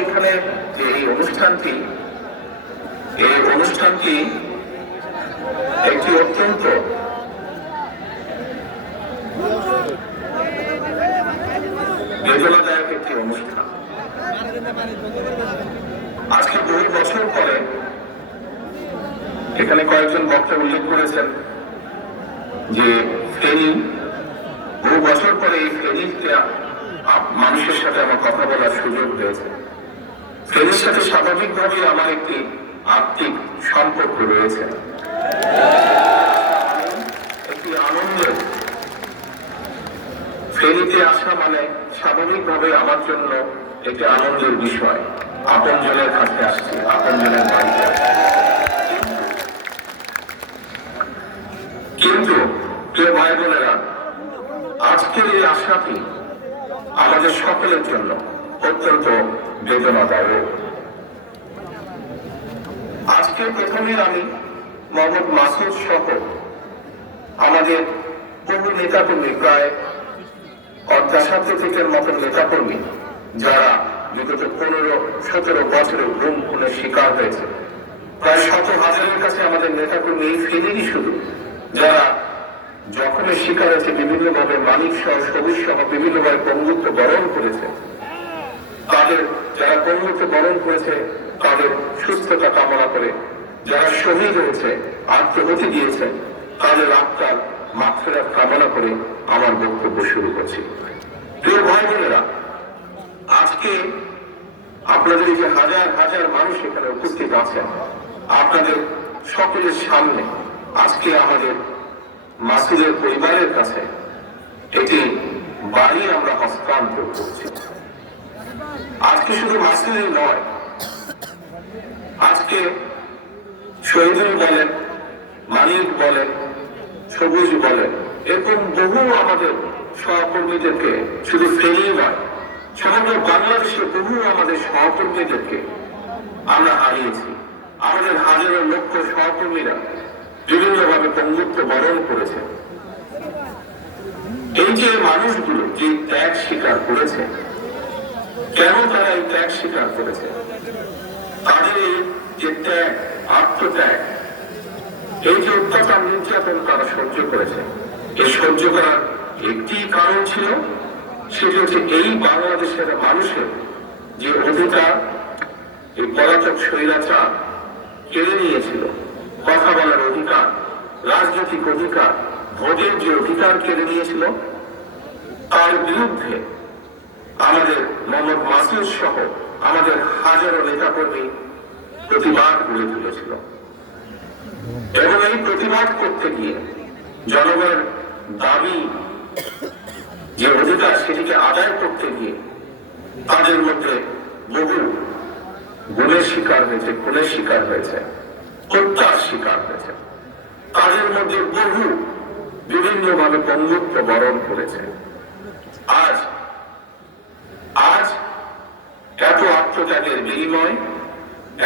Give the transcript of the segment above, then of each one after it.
এখানে এই অনুষ্ঠানটি এই অনুষ্ঠানটি একটি অত্যন্ত বেদনাদায়ক একটি অনুষ্ঠান। আজকে বহু বছর পরে এখানে কয়েকজন বক্তা উল্লেখ করেছেন যে ফেনী, বহু বছর পরে এই ফেনীতে মানুষের সাথে আমার কথা বলার সুযোগ হয়েছে। ফেনীর সাথে স্বাভাবিকভাবেই আমার একটি আত্মিক সম্পর্ক রয়েছে একটি আনন্দের ফেনীতে আসা মানে স্বাভাবিকভাবে আমার জন্য একটি আনন্দের বিষয় আপনজনের কাছে আসছি, আপনজনের বাড়িতে। কিন্তু প্রিয় ভাই বোনেরা আজকের এই আশাটি আমাদের সকলের জন্য অত্যন্ত বেদনাদায়ক আজকে প্রথমে আমি মোহাম্মদ মাসুদ সহ আমাদের বহু নেতাকর্মী, প্রায় অর্ধাশাব্দ থেকে মতো নেতাকর্মী, যারা বিগত পনেরো, সতেরো বছরে গুম খুনের শিকার হয়েছে। প্রায় শত হাজারের কাছে আমাদের নেতাকর্মী এই ফেলেনি শুধু, যারা জখমের শিকার হয়েছে, বিভিন্নভাবে মানিক সহ সবুজ সহ বিভিন্নভাবে পঙ্গুত্ব বরণ করেছে। তাদের যারা পঙ্গুত্ব বরণ করেছে, তাদের সুস্থতা কামনা করে। যারা শহীদ হয়েছে আত্মহতি দিয়েছে তাদের আত্মার মাফেরাত কামনা করে আমার বক্তব্য শুরু করছি। প্রিয় ভাই বোনেরা আজকে আপনাদের যে হাজার হাজার মানুষ এখানে উপস্থিত আছেন, আপনাদের সকলের সামনে আজকে আমাদের মাসুদের পরিবারের কাছে এটি বাড়ি আমরা হস্তান্তর করছি। আজকে শুধু মাসুদের নয়, আজকে শহীদুল বলেন, মানিক বলেন, সবুজ বলেন, এরকম বহু আমাদের সহকর্মীদেরকে শুধু ফেরি নয়, সমগ্র বাংলাদেশের বহু আমাদের সহকর্মীদেরকে আমরা হারিয়েছি। আমাদের হাজারো লক্ষ সহকর্মীরা বিভিন্নভাবে পঙ্গুত্ব বরণ করেছে। এই যে মানুষগুলো যে ত্যাগ স্বীকার করেছে কেন তারা এই ত্যাগ স্বীকার করেছে? তাদের যে ত্যাগ, আত্মত্যাগ, এই যে অত্যাচার নির্যাতন তারা সহ্য করেছে। এই সহ্য করার একটি কারণ ছিল, সেটি হচ্ছে এই বাংলাদেশের মানুষের যে অধিকার, এই পলাতক স্বৈরাচার কেড়ে নিয়েছিল। কথা বলার অধিকার, রাজনৈতিক অধিকার, ভোটের যে অধিকার কেড়ে নিয়েছিল, তার বিরুদ্ধে আমাদের মোহাম্মদ মাসুদ সহ আমাদের হাজারো নেতাকর্মী প্রতিবাদ গড়ে তুলেছিল। এবং এই প্রতিবাদ করতে গিয়ে জনগণের দাবি, যে অধিকার সেটিকে আদায় করতে গিয়ে তাদের মধ্যে বহু গুণের শিকার হয়েছে, খুনের শিকার হয়েছে, হত্যার শিকার হয়েছে। তাদের মধ্যে বহু বিভিন্নভাবে পঙ্গুত্ব বরণ করেছে। আজ আজ এত আত্মত্যাগের বিনিময়,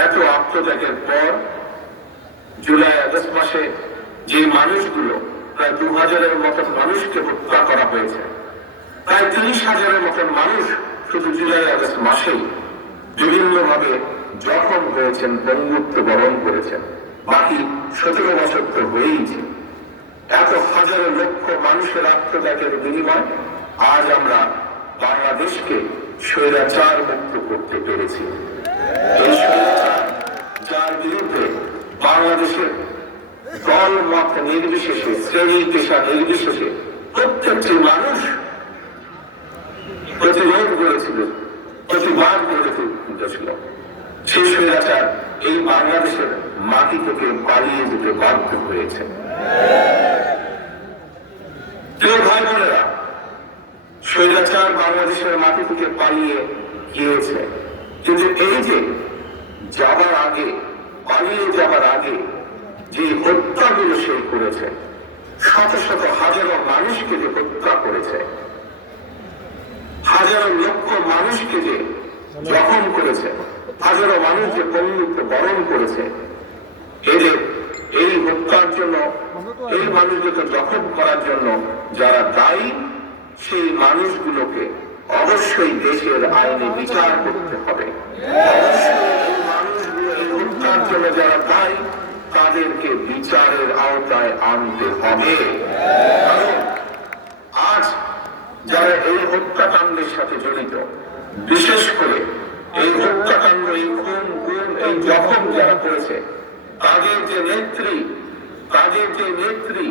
এত আত্মত্যাগের পর জুলাই আগস্ট মাসে যে মানুষগুলো, প্রায় দু হাজারের মতন মানুষকে হত্যা করা হয়েছে, প্রায় তিরিশ হাজারের মতন মানুষ শুধু জুলাই আগস্ট মাসেই বিভিন্নভাবে জখম হয়েছেন বঙ্গুত্ব বরণ করেছেন। বাকি সতেরো বছর তো হয়েইছে এত হাজারো লক্ষ মানুষের আত্মত্যাগের বিনিময় আজ আমরা বাংলাদেশকে স্বৈরাচার মুক্ত করতে পেরেছি। যার বিরুদ্ধে বাংলাদেশের দল মত নির্বিশেষে, শ্রেণি পেশা নির্বিশেষে প্রত্যেকটি মানুষ প্রতিরোধ করেছিল, প্রতিবাদ করে তুলেছিল সেই স্বৈরাচার এই বাংলাদেশের মাটি থেকে পালিয়ে যেতে বাধ্য হয়েছে। প্রিয় ভাই বোনেরা স্বৈরাচার বাংলাদেশের মাটি থেকে পালিয়ে গিয়েছে। কিন্তু এই যে যাবার আগে, পালিয়ে যাবার আগে যে হত্যাগুলো সে করেছে শত শত হাজারো মানুষকে যে হত্যা করেছে, হাজারো লক্ষ মানুষকে যে জখম করেছে, হাজারো মানুষ যে পঙ্গুত্ব বরণ করেছে, এদের এই হত্যার জন্য, এই মানুষগুলোকে জখম করার জন্য যারা দায়ী সেই মানুষগুলোকে অবশ্যই দেশের আইনে বিচার করতে হবে। মানুষগুলো এই হত্যার জন্য যারা দায়ী তাদেরকে বিচারের আওতায় আনতে হবে। আজ যারা এই হত্যাকাণ্ডের সাথে জড়িত বিশেষ করে এই হত্যাকাণ্ড এই খুন গুণ এই জখম যারা করেছে তাদের যে নেত্রী তাদের যে নেত্রী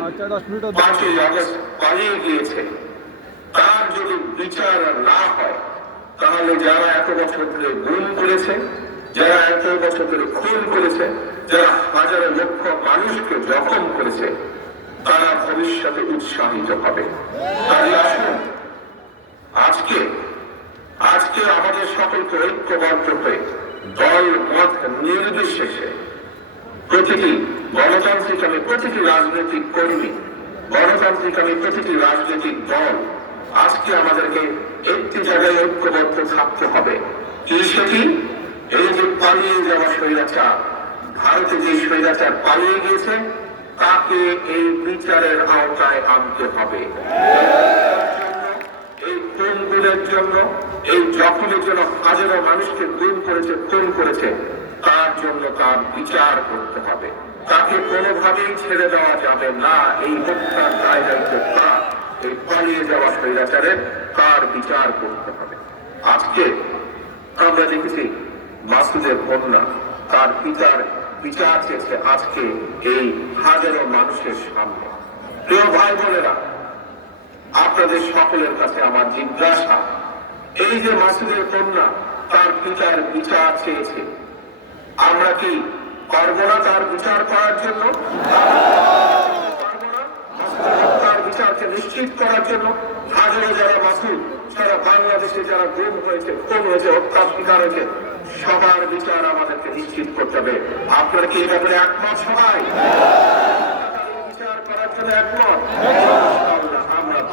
পাঁচই আগস্ট পালিয়ে গিয়েছে। তার যদি বিচার না হয়, তাহলে যারা এত বছর ধরে গুম করেছে, যারা এত বছর ধরে খুন করেছে, যারা হাজারো লক্ষ মানুষকে জখম করেছে, তারা ভবিষ্যতে উৎসাহিত হবে। তাই আসুন, আজকে আজকে আমাদের সকলকে ঐক্যবদ্ধ হয়ে দল, মত, নির্বিশেষে প্রতিটি গণতান্ত্রিক আমি প্রতিটি রাজনৈতিক কর্মী, গণতান্ত্রিক আমি প্রতিটি রাজনৈতিক দল আজকে আমাদেরকে একটি জায়গায় ঐক্যবদ্ধ থাকতে হবে। সেটি? এই যে পালিয়ে যাওয়া স্বৈরাচার, ভারতে যে স্বৈরাচার পালিয়ে গিয়েছে, তাকে এই বিচারের আওতায় আনতে হবে। এই খুনগুলোর জন্য, এই জখমের জন্য হাজারো মানুষকে গুম করেছে, খুন করেছে, তার জন্য তার বিচার করতে হবে। তাকে কোনোভাবেই ছেড়ে দেওয়া যাবে না। এই হত্যার দায় দায়িত্ব তার। পালিয়ে যাওয়া তার বিচার করতে হবে? আজকে আমরা দেখেছি তার পিতার বিচার চেয়েছে আজকে এই হাজারো মানুষের সামনে। প্রিয় ভাই বোনেরা, আপনাদের সকলের কাছে আমার জিজ্ঞাসা, এই যে মাসুদের কন্যা, তার পিতার বিচার চেয়েছে, আমরা কি পারব না তার বিচার করার জন্য পারব না? মাসুদের হত্যার বিচারকে নিশ্চিত করার জন্য হাজারো যারা মাসুদ সারা বাংলাদেশে যারা গুম হয়েছে, খুন হয়েছে শিকার হয়েছে, সবার বিচার আমাদেরকে নিশ্চিত করতে হবে। আপনারা কি ব্যাপারে একমত সবাই?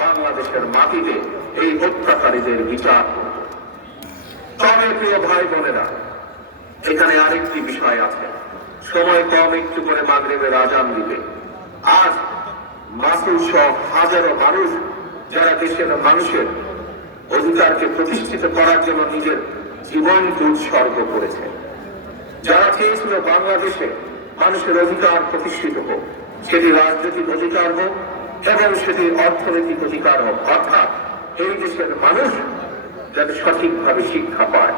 বাংলাদেশের মাটিতে এই হত্যাকারীদের বিচার প্রিয় ভাই বোনেরা। এখানে আরেকটি বিষয় আছে। সময় কম, একটু করে মাগরিবের আজান দিবে। আজ মাসুল সহ হাজারো মানুষ যারা দেশের মানুষের অধিকারকে প্রতিষ্ঠিত করার জন্য নিজের জীবনকে উৎসর্গ করেছে। যারা চেয়েছিল বাংলাদেশে মানুষের অধিকার প্রতিষ্ঠিত হোক, সেটি রাজনৈতিক অধিকার হোক এবং সেটি অর্থনৈতিক অধিকার হোক, অর্থাৎ এই দেশের মানুষ যাতে সঠিকভাবে শিক্ষা পায়,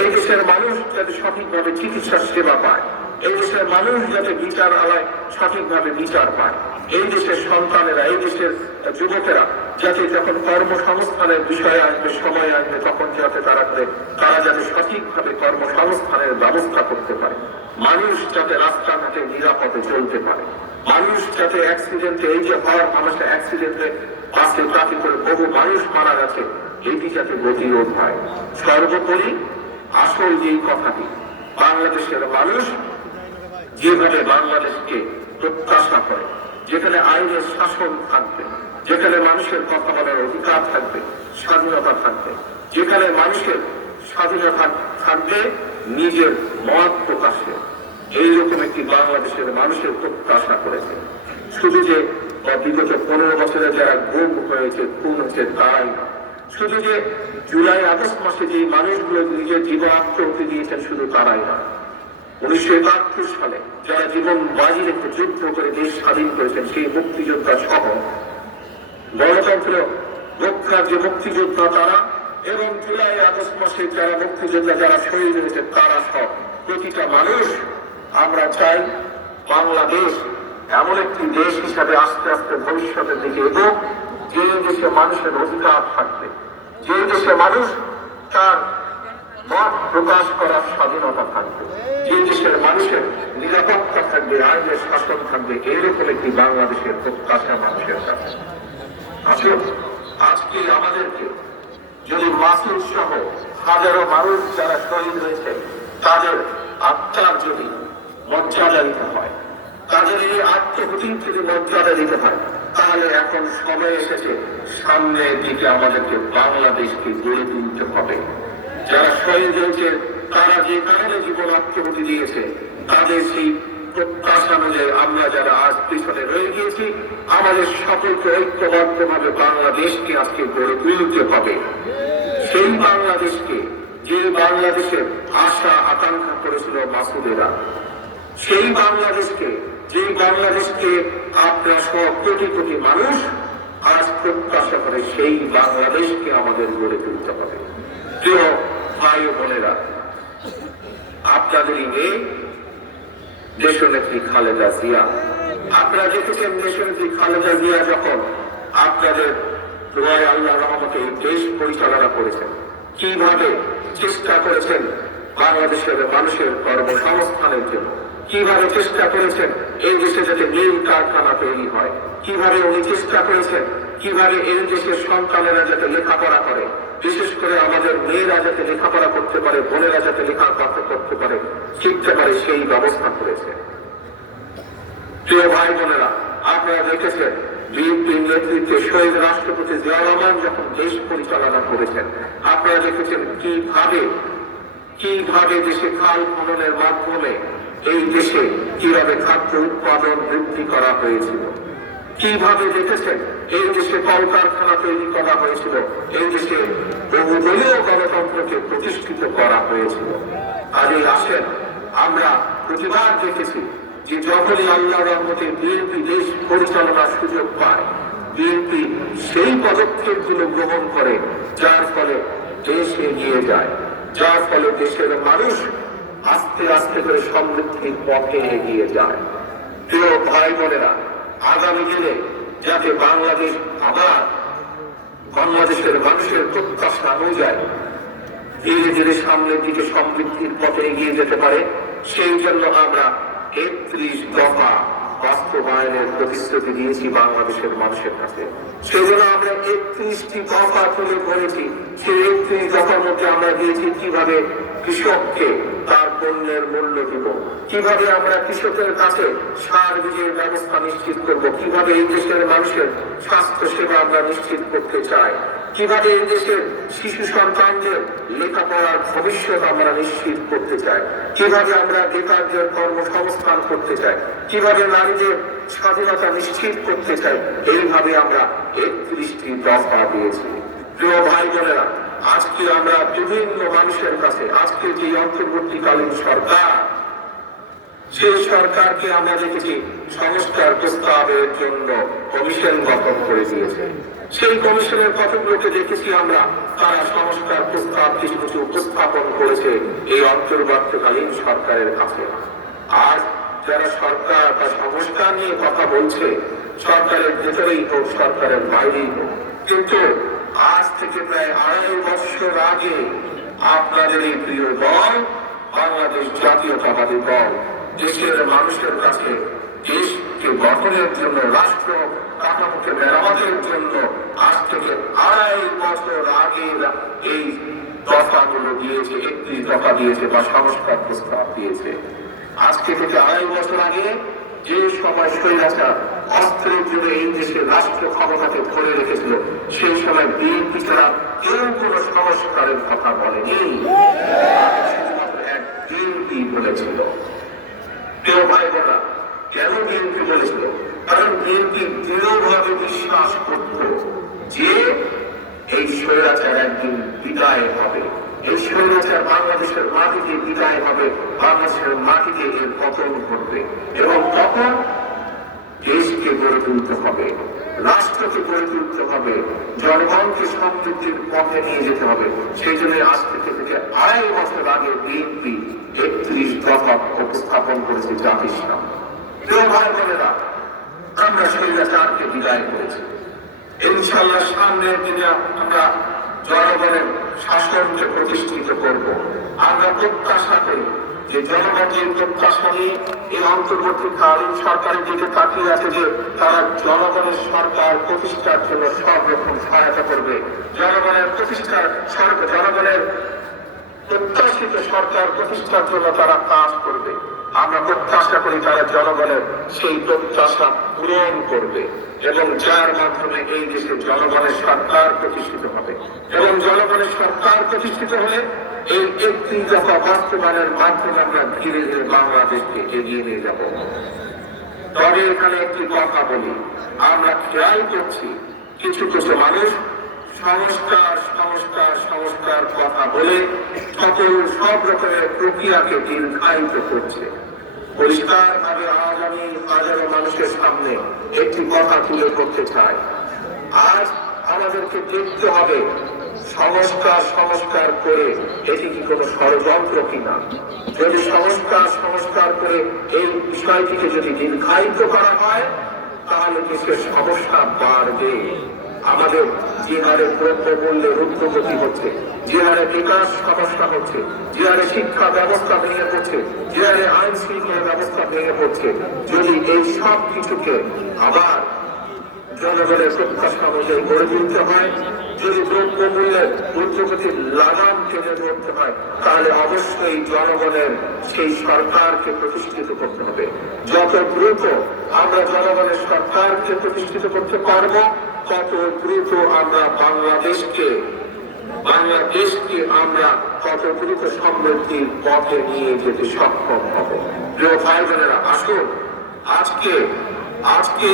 এই দেশের মানুষ যাতে সঠিকভাবে চিকিৎসা সেবা পায়, এই দেশের মানুষ যাতে বিচার আলায় সঠিকভাবে বিচার পায়, এই দেশের সন্তানেরা, এই দেশের যুবকেরা যাতে যখন কর্মসংস্থানের বিষয় আসবে, সময় আসবে, তখন যাতে তারা তারা যাতে সঠিকভাবে কর্মসংস্থানের ব্যবস্থা করতে পারে। মানুষ যাতে রাস্তাঘাটে নিরাপদে চলতে পারে। মানুষ যাতে অ্যাক্সিডেন্টে এই যে হওয়ার মানুষের অ্যাক্সিডেন্টে বাসে ট্রাফি করে বহু মানুষ মারা গেছে, এটি যাতে গতিরোধ হয়। সর্বোপরি আসল যেই কথাটি, বাংলাদেশের মানুষ যেভাবে বাংলাদেশকে প্রত্যাশা করে, যেখানে আইনের শাসন থাকবে যেখানে মানুষের কথা বলার অধিকার থাকবে, স্বাধীনতা থাকবে, যেখানে মানুষের স্বাধীনতা থাকবে, নিজের মত প্রকাশে। এইরকম একটি বাংলাদেশের মানুষের প্রত্যাশা করেছে। শুধু যে বিগত পনেরো বছরে যারা গুম হয়েছে, খুন হয়েছে, তাই না? শুধু যে জুলাই আগস্ট মাসে যে মানুষগুলো নিজের জীবন আত্মহত্যা দিয়েছেন, শুধু তারাই না। উনিশশো একাত্তর সালে যারা জীবন বাজি রেখে যুদ্ধ করে দেশ স্বাধীন করেছেন, সেই মুক্তিযোদ্ধা সহ গণতন্ত্র রক্ষার যে মুক্তিযোদ্ধা তারা এবং জুলাই আগস্ট মাসে যারা মুক্তিযোদ্ধা, যারা শহীদ হয়েছে, তারা সব প্রতিটা মানুষ আমরা চাই বাংলাদেশ এমন একটি দেশ হিসাবে আস্তে আস্তে ভবিষ্যতের দিকে এগোক, যে দেশে মানুষের অধিকার থাকবে, যে দেশে মানুষ তার মত প্রকাশ করার স্বাধীনতা থাকবে, যে দেশের মানুষের নিরাপত্তা থাকবে, আইনের শাসন থাকবে, এরকম একটি বাংলাদেশের প্রত্যাশা মানুষের কাছে। আসুন আজকে আমাদেরকে যদি মাসুদ সহ হাজারো মানুষ যারা শহীদ হয়েছে, তাদের আত্মার যদি মর্যাদা দিতে হয়, তাদের এই আত্মহতির যদি মর্যাদা দিতে হয়, তাহলে এখন সময় এসেছে, সামনের দিকে আমাদেরকে বাংলাদেশকে গড়ে তুলতে হবে। যারা শহীদ হয়েছে, তারা যে কারণে জীবন আত্মহতি দিয়েছে, তাদের সেই প্রত্যাশা অনুযায়ী আমরা যারা আজ পিছনে রয়ে গিয়েছি, আমাদের সকলকে ঐক্যবদ্ধভাবে বাংলাদেশকে আজকে গড়ে তুলতে হবে। সেই বাংলাদেশকে, যে বাংলাদেশের আশা, আকাঙ্ক্ষা করেছিল মাসুদেরা, সেই বাংলাদেশকে, যে বাংলাদেশকে আপনার সহ কোটি কোটি মানুষ আজ প্রত্যাশা করে, সেই বাংলাদেশকে আমাদের গড়ে তুলতে হবে। প্রিয় ভাই বোনেরা আপনাদেরই মেয়ে দেশনেত্রী খালেদা জিয়া? আপনারা দেখেছেন দেশনেত্রী খালেদা জিয়া যখন আপনাদের দোয়ায় আল্লাহ রহমতে দেশ পরিচালনা করেছেন, কীভাবে চেষ্টা করেছেন বাংলাদেশের মানুষের কর্মসংস্থানের জন্য, কীভাবে চেষ্টা করেছেন এই দেশে যাতে নীল কারখানা তৈরি হয়, কীভাবে উনি চেষ্টা করেছেন, কীভাবে এই দেশের সন্তানেরা যাতে লেখাপড়া করে বিশেষ করে আমাদের মেয়েরা যাতে লেখাপড়া করতে পারে, বোনেরা যাতে লেখাপড়া করতে পারে শিখতে পারে, সেই ব্যবস্থা করেছে। প্রিয় ভাই বোনেরা, আপনারা দেখেছেন বিএনপির নেতৃত্বে শহীদ রাষ্ট্রপতি জিয়া রহমান যখন দেশ পরিচালনা করেছেন, আপনারা দেখেছেন কীভাবে কীভাবে দেশে খাল খননের মাধ্যমে এই দেশে কীভাবে খাদ্য উৎপাদন বৃদ্ধি করা হয়েছিল। কীভাবে দেখেছেন? এই দেশে কলকারখানা তৈরি করা হয়েছিল, এই দেশে বহুদলীয় গণতন্ত্রকে প্রতিষ্ঠিত করা হয়েছিল। এই আসেন, আমরা প্রতিবার দেখেছি যে যখনই আল্লাহ রহমতে বিএনপি দেশ পরিচালনার সুযোগ পায়, বিএনপি সেই পদক্ষেপগুলো গ্রহণ করে, যার ফলে দেশ এগিয়ে যায়, যার ফলে দেশের মানুষ আস্তে আস্তে করে সমৃদ্ধির পথে এগিয়ে যায়। প্রিয় ভাই বোনেরা আগামী দিনে যাতে বাংলাদেশ আবার বাংলাদেশের মানুষের প্রত্যাশা অনুযায়ী ধীরে ধীরে সামনের দিকে সমৃদ্ধির পথে এগিয়ে যেতে পারে, সেই জন্য আমরা একত্রিশ দফা বাস্তবায়নের প্রতিশ্রুতি দিয়েছি বাংলাদেশের মানুষের কাছে। সেই জন্য আমরা একত্রিশটি দফা তুলে ধরেছি। সেই একত্রিশ দফার মধ্যে আমরা দিয়েছি কীভাবে কৃষককে পণ্যের মূল্য দিব। কীভাবে আমরা কৃষকের কাছে সার বীজের ব্যবস্থা নিশ্চিত করব? কীভাবে এই দেশের মানুষের স্বাস্থ্য সেবা আমরা নিশ্চিত করতে চাই? কীভাবে এই দেশের শিশু সন্তানদের লেখাপড়ার ভবিষ্যৎ আমরা নিশ্চিত করতে চাই? কীভাবে আমরা বেকারদের কর্মসংস্থান করতে চাই? কীভাবে নারীদের স্বাধীনতা নিশ্চিত করতে চাই? এইভাবে আমরা একত্রিশটি দফা দিয়েছি। প্রিয় ভাই বোনেরা আজকে আমরা বিভিন্ন মানুষের কাছে, আজকে যে অন্তর্বর্তীকালীন সরকার সেই সরকারকে আমরা দেখেছি, সংস্কার প্রস্তাবের জন্য কমিশন গঠন করে দিয়েছে। সেই কমিশনের কতগুলোকে দেখেছি আমরা, তারা সংস্কার প্রস্তাব কিছু কিছু উপস্থাপন করেছে এই অন্তর্বর্তীকালীন সরকারের কাছে। আজ যারা সরকার বা সংস্কার নিয়ে কথা বলছে, সরকারের ভেতরেই হোক, সরকারের বাইরেই হোক, কিন্তু আজ থেকে প্রায় আড়াই বছর আগে আপনাদের এই প্রিয় দল বাংলাদেশ জাতীয়তাবাদী দল, দেশের মানুষের কাছে দেশকে গঠনের জন্য, রাষ্ট্র কাঠামোকে মেরামতের জন্য আজ থেকে আড়াই বছর আগে এই দফাগুলো দিয়েছে, একটি দফা দিয়েছে বা সংস্কার প্রস্তাব দিয়েছে। আজকে থেকে আড়াই বছর আগে যে সময় স্বৈরাচার অস্ত্রের জুড়ে এই দেশের রাষ্ট্র ক্ষমতাকে ধরে রেখেছিল, সেই সময় বিএনপি ছাড়া কেউ কোন সংস্কারের কথা বলেনি। বিএনপি বলেছিল। প্রিয় ভাই বোনা কেন বিএনপি বলেছিল? কারণ বিএনপি দৃঢ়ভাবে বিশ্বাস করত যে এই স্বৈরাচার একদিন বিদায় হবে। এই বাংলাদেশের মাটিতে বিদায় হবে, বাংলাদেশের মাটিতে এর পতন ঘটবে এবং তখন দেশকে গড়ে তুলতে হবে, রাষ্ট্রকে গড়ে তুলতে হবে, জনগণকে সমৃদ্ধির পথে নিয়ে যেতে হবে। সেই জন্য আজ থেকে থেকে আড়াই বছর আগে বিএনপি একত্রিশ দফা উপস্থাপন করেছে জাতির সামনে। প্রিয় ভাই বোনেরা, আমরা স্বৈরাচারকে বিদায় করেছি। ইনশাল্লাহ সামনের দিনে আমরা জনগণের শাসনকে প্রতিষ্ঠিত করব। আমরা প্রত্যাশা করি, যে জনগণের প্রত্যাশা নিয়ে এই অন্তর্বর্তীকালীন সরকারের দিকে তাকিয়ে আছে যে তারা জনগণের সরকার প্রতিষ্ঠার জন্য সব রকম সহায়তা করবে। জনগণের প্রতিষ্ঠার জনগণের প্রত্যাশিত সরকার প্রতিষ্ঠার জন্য তারা কাজ করবে। আমরা প্রত্যাশা করি তারা জনগণের সেই প্রত্যাশা পূরণ করবে এবং যার মাধ্যমে এই দেশে জনগণের সরকার প্রতিষ্ঠিত হবে। এবং জনগণের সরকার প্রতিষ্ঠিত হলে এই একটি দফা বাস্তবায়নের মাধ্যমে আমরা ধীরে ধীরে বাংলাদেশকে এগিয়ে নিয়ে যাব। তবে এখানে একটি কথা বলি, আমরা খেয়াল করছি, কিছু কিছু মানুষ সংস্কার সংস্কার সংস্কার কথা বলে সকল সব রকমের প্রক্রিয়াকে দীর্ঘায়িত করছে। পরিষ্কার ভাবে আজ আমি হাজারো মানুষের সামনে একটি কথা তুলে করতে চাই। আজ আমাদেরকে দেখতে হবে, সংস্কার সংস্কার করে এটি কি কোনো ষড়যন্ত্র কিনা? যদি সংস্কার সংস্কার করে এই বিষয়টিকে যদি দীর্ঘায়িত করা হয়, তাহলে দেশের সমস্যা বাড়বে। আমাদের যে হারে দ্রব্য মূল্যের ঊর্ধ্বগতি হচ্ছে। যে হারে বিকাশ সমস্যা হচ্ছে। যে হারে শিক্ষা ব্যবস্থা ভেঙে পড়ছে। যে হারে আইন শৃঙ্খলা ব্যবস্থা ভেঙে পড়ছে। যদি এই সব কিছুকে আবার জনগণের প্রত্যাশা অনুযায়ী গড়ে তুলতে হয়, যদি দ্রব্য মূল্যের ঊর্ধ্বগতির লাগাম টেনে ধরতে হয়, তাহলে অবশ্যই জনগণের সেই সরকারকে প্রতিষ্ঠিত করতে হবে। যত দ্রুত আমরা জনগণের সরকারকে প্রতিষ্ঠিত করতে পারব তত দ্রুত আমরা বাংলাদেশকে বাংলাদেশকে আমরা কত দ্রুত সমৃদ্ধির পথে নিয়ে যেতে সক্ষম হব। প্রিয় ভাই বোনেরা, আসুন, আজকে আজকে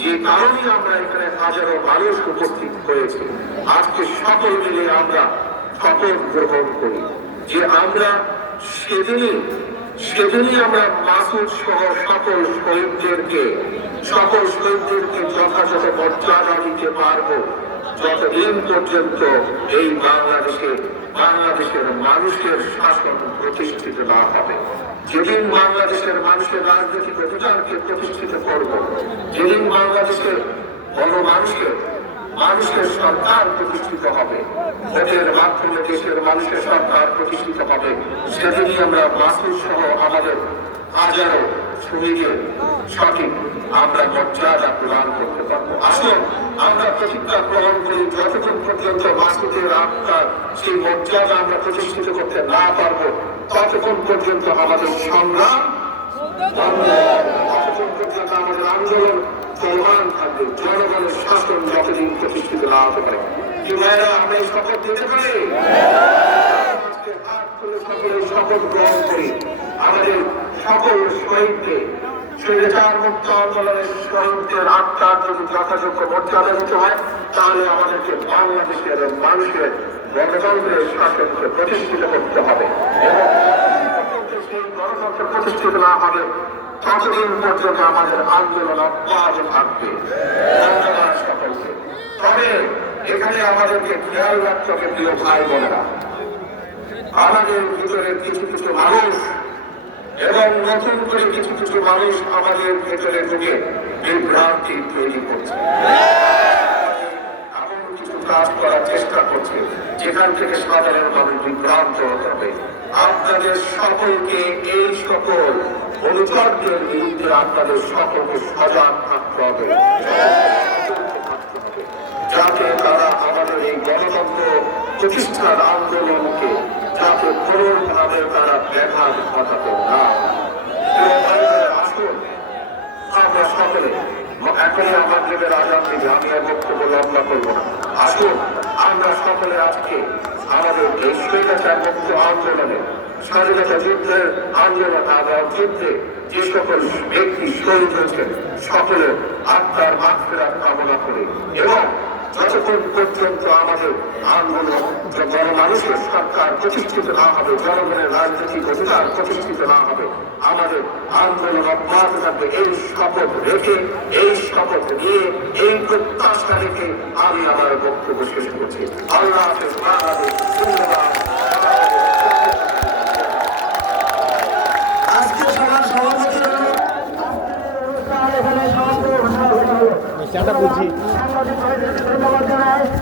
যে কারণে আমরা এখানে হাজারো মানুষ উপস্থিত হয়েছে, আজকে সকল মিলে আমরা শপথ গ্রহণ করি যে আমরা সেদিনই সেদিনই আমরা মাসুদ সহ সকল শহীদদেরকে সকল শহীদদেরকে যথাযথ মর্যাদা দিতে পারব। যতদিন পর্যন্ত এই বাংলাদেশে, বাংলাদেশের মানুষের শাসন প্রতিষ্ঠিত না হবে। যেদিন বাংলাদেশের মানুষের রাজনৈতিক অধিকারকে প্রতিষ্ঠিত করব, যেদিন বাংলাদেশের গণমানুষের মানুষের সরকার প্রতিষ্ঠিত হবে। ভোটের মাধ্যমে দেশের মানুষের সরকার প্রতিষ্ঠিত হবে। সেদিনই আমরা মাসুদ সহ আমাদের হাজারো শহীদের সঠিক আমরা মর্যাদা প্রদান করতে পারব। আসুন, আমরা প্রতিজ্ঞা গ্রহণ করি, যতক্ষণ পর্যন্ত মাসুদের আত্মার সেই মর্যাদা আমরা প্রতিষ্ঠিত করতে না পারব, ততক্ষণ পর্যন্ত আমাদের সংগ্রাম ততক্ষণ পর্যন্ত আমাদের আন্দোলন চলমান থাকবে জনগণের শাসন যতদিন প্রতিষ্ঠিত না হতে পারে। আমরা এই শপথ পারি? শপথ গ্রহণ করি। আমাদের সকল শহীদকে স্বৈরাচার মুক্ত আন্দোলনের আত্মার যদি যথাযোগ্য মর্যাদা দিতে হয়, তাহলে আমাদেরকে বাংলাদেশের মানুষের গণতন্ত্রের শাসনকে প্রতিষ্ঠিত করতে হবে। এবং গণতন্ত্র প্রতিষ্ঠিত না হবে ততদিন পর্যন্ত আমাদের আন্দোলন অব্যাহত থাকবে তবে এখানে আমাদেরকে খেয়াল রাখতে হবে প্রিয় ভাই বোনেরা আমাদের ভিতরে কিছু কিছু মানুষ এবং নতুন করে কিছু কিছু মানুষ আমাদের ভেতরে ঢুকে বিভ্রান্তি তৈরি করছে এমন কিছু কাজ করার চেষ্টা করছে যেখান থেকে সাধারণ মানুষ বিভ্রান্ত হবে আপনাদের সকলকে এই সকল অনুচরদের বিরুদ্ধে আপনাদের সকলকে সজাগ থাকতে হবে। যাতে তারা আমাদের এই গণতন্ত্র প্রতিষ্ঠার আন্দোলনকে যাতে কোনোভাবে তারা ব্যাঘাত ঘটাতে না আমরা সকলে, এখনই আমার দেবের আজাদ আমি আর বক্তব্য লম্বা করব না। আসুন, আমরা সকলে আজকে আমাদের এই স্বেচ্ছাচার মুক্ত আন্দোলনে স্বাধীনতা যুদ্ধের আন্দোলন আবার যুদ্ধে যে সকল ব্যক্তি শহীদ হয়েছেন সকলের আত্মার মাত্রা কামনা করে। এবং যতক্ষণ পর্যন্ত আমাদের আন্দোলন জনমানুষের সরকার প্রতিষ্ঠিত না হবে জনগণের রাজনৈতিক অধিকার প্রতিষ্ঠিত না হবে আমাদের আন্দোলন অব্যাহত থাকবে এই শপথ রেখে এই শপথ নিয়ে এই প্রত্যাশা রেখে আমি আমার বক্তব্য শেষ করছি আল্লাহ হাফেজ ধন্যবাদ।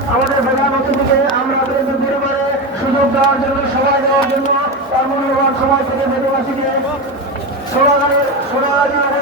আমাদের প্রধান অতিথিকে সুযোগ দেওয়ার জন্য সময় দেওয়ার জন্য তার মনোভাব সময় থেকে দেশবাসীকে সোনাগাড়ি সোনাগাড়ি